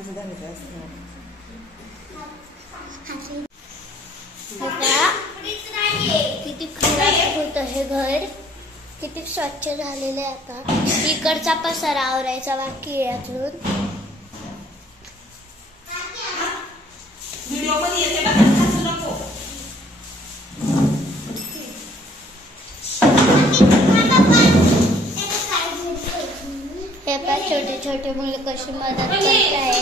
असं धरायचं असतं. किती खराब होतं हे घर, किती स्वच्छ झालेलं आहे. आता इकडचा पसारा आवरायचा बाकी आहे अजून. व्हिडिओ मध्ये येते बघा, हसू नको. हे पहा छोटे छोटे मुलं कशी मदत करत आहे.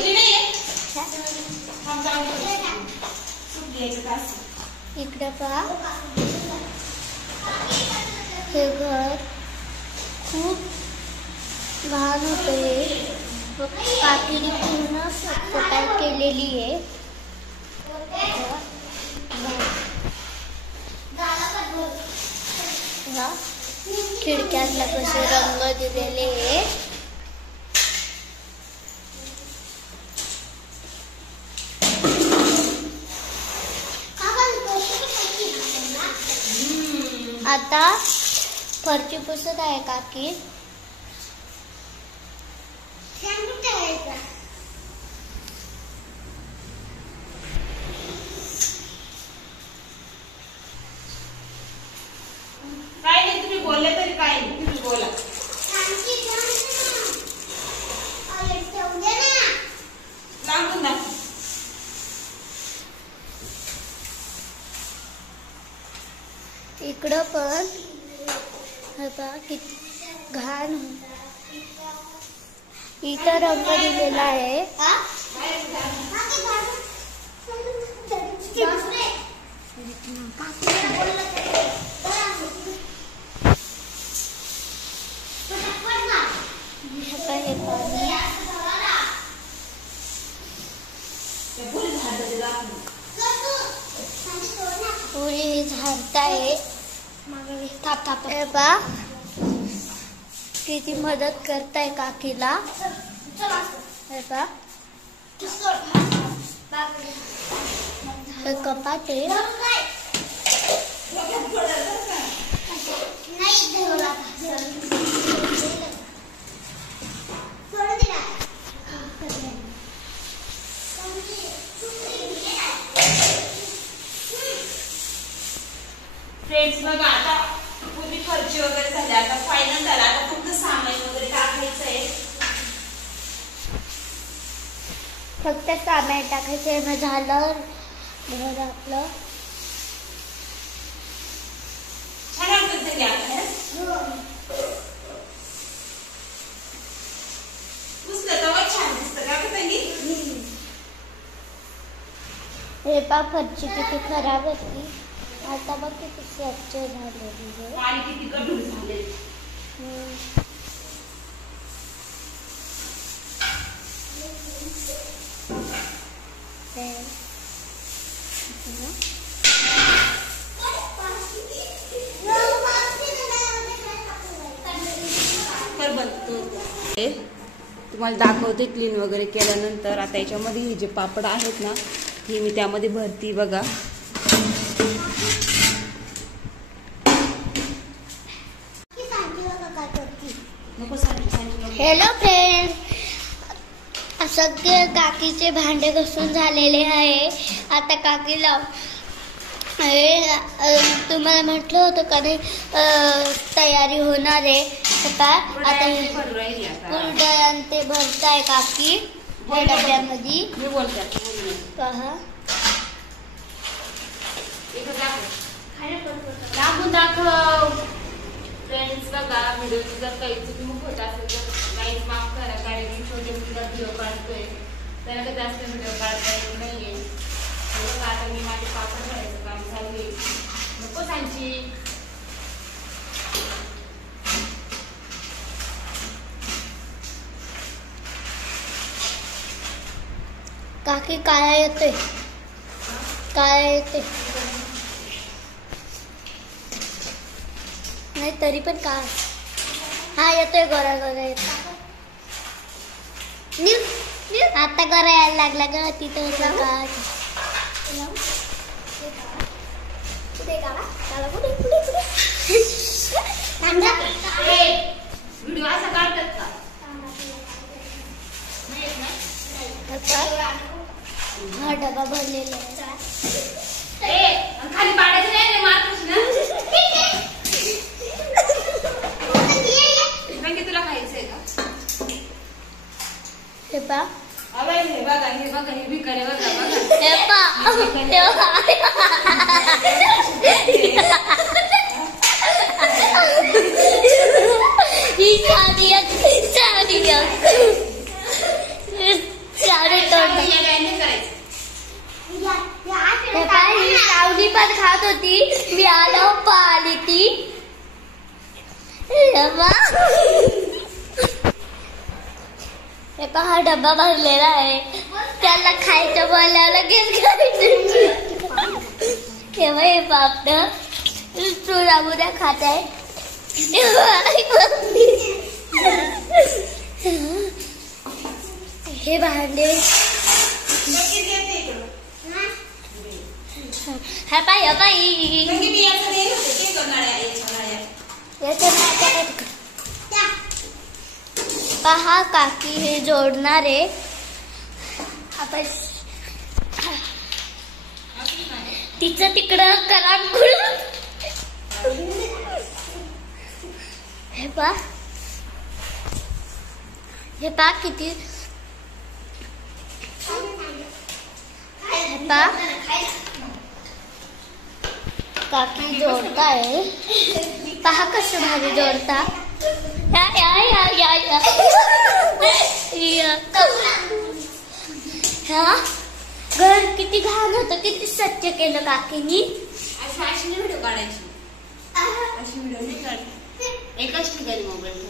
इकडे पहा, हे घर खूप घाण होतं. हे काकीने पूर्ण सफाई केलेली आहे. खिडक्यांना कसे रंग दिलेले आहे. आता फरची पुसत आहे काकी. काय नाही, तुम्ही बोलले तरी काय नाही, तुम्ही बोला. लांबून दाखव. इकडं पण किती घाण. इथं रंग दिलेला आहे. हे पाणी पुरी हे झाडताय. किती मदत करताय काकीला. हे पहा, हे कपाट आहे. फ्रेंड्स बघा, आता पूर्वी फरची वगैरे झाली, आता फायनल झाला. आता फक्त सामान वगैरे टाकायचं आहे. फक्त सामान टाकायचं मग झालं घर आपलं. छान वाटत झाली आपल्याला. पुसलं तर छान दिसतं का गं ताई? हे पहा, फरची किती खराब होती. आता बघ किती स्वच्छ झालेली. पाणी किती गढूळ झाले. तुम्हाला दाखवते क्लीन वगैरे केल्यानंतर. आता याच्यामध्ये हे जे पापड आहेत ना, हे मी त्यामध्ये भरती बघा. हॅलो फ्रेंड्स, सगळे काकीचे भांडे घासून झालेले आहे. आता काकीला तुम्हाला म्हटलं होतं का नाही तयारी होणार आहे. आता कुरडया ते भरताय काकी डब्यामध्ये. पहा, दाखव. फ्रेंड्स बघा, व्हिडिओची जर काही चुकीमुख होत असेल तर काहीच माफ करा. कारण छोटे मुलगा व्हिडिओ काढतोय, त्याला काही जास्त व्हिडिओ काढता येत नाहीये. आता मी माझे पापड भरायचं काम चालू आहे. नको सांची. काकी काळा येतोय, काळा येते नाही तरी पण काय. हा येतोय, गोरा गोरा येतो. आता गोरा यायला लागला ग. तिथं का व्हिडिओ असा काढतात का? हा डबा भरलेला आहे. खाली पाडायचं नाही मारतोस ना. तुला खायचंय का? हे पा हे बघा हे भिकारी बघा हे पा ही सावली पण खात होती. मी आलो आली ती. एका हा डब्बा भरलेला आहे. त्याला खायचं बोलायला लगेच तेव्हा हे बाप चुरा मुरा खात आहे. हे भांडे हा पाई पहा काकी हे जोडणार आहे. आपण तिचं तिकडं करांकुळ. हे पा किती काकी जोडताय. पहा कसं भारी जोडता. घर किती घाण होतं. किती स्वच्छ केलं काकीनी. अशी व्हिडिओ काढायची. अशी व्हिडिओ नाही काढ. एकाच ठिकाणी मोबाईल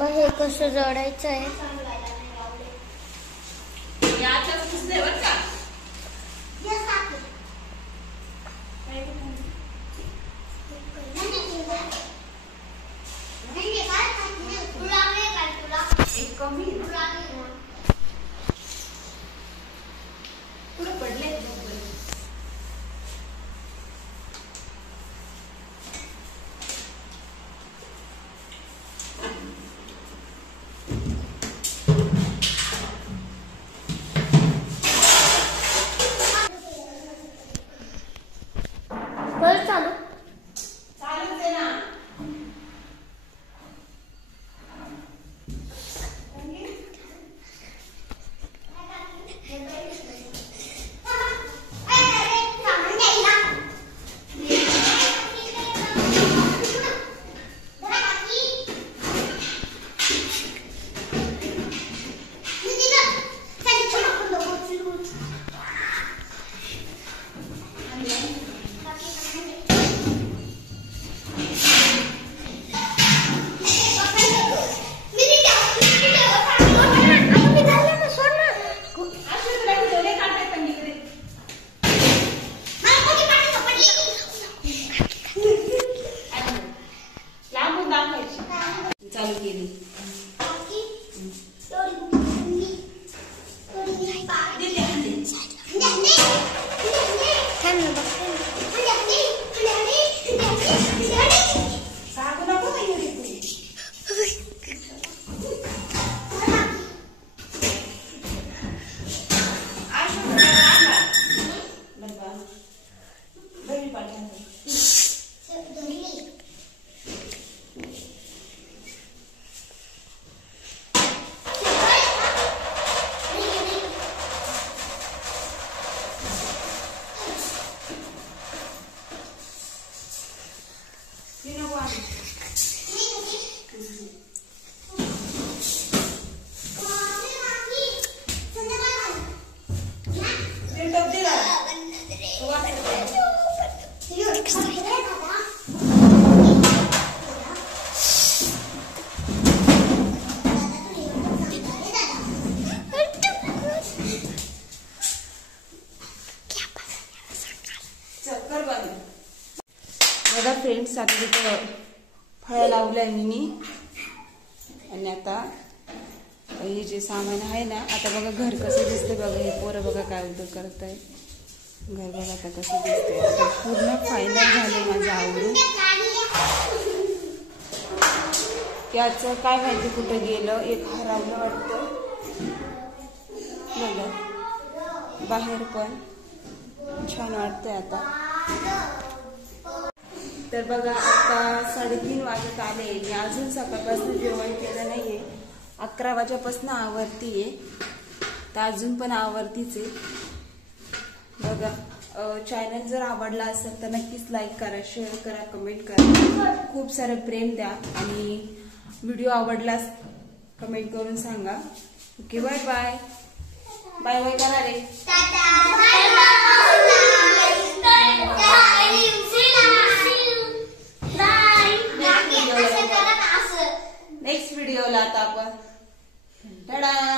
हे कसं जोडायचं आहे. चालू केली. बघा फ्रेंड्स, आता तिथं फळं लावलंय मी. आणि आता हे जे सामान आहे ना, आता बघा घर कसं दिसतंय बघा. हे पोरं बघा काय उद्योग करत आहे. घर बघा आता कसं दिसतंय. आता पूर्ण फायनल झालं माझं आवरून. त्याचं काय माहिती कुठं गेलं, एक हरवलं वाटतं बघा. बाहेर पण छान वाटतंय आता. तर बघा आता 3:30 वाजत आले. मी अजून सकाळपासून जेवण केलं नाहीये. 11 वाजेपासून आवरतीये, तर अजून पण आवरतीच आहे बघा. चॅनल जर आवडला असेल तर नक्कीच लाईक करा, शेअर करा, कमेंट करा, खूप सारं प्रेम द्या. आणि व्हिडिओ आवडलास कमेंट करून सांगा. Okay, bye bye. Bye bye करा रे. नेक्स्ट व्हिडिओला आता आपण टाटा.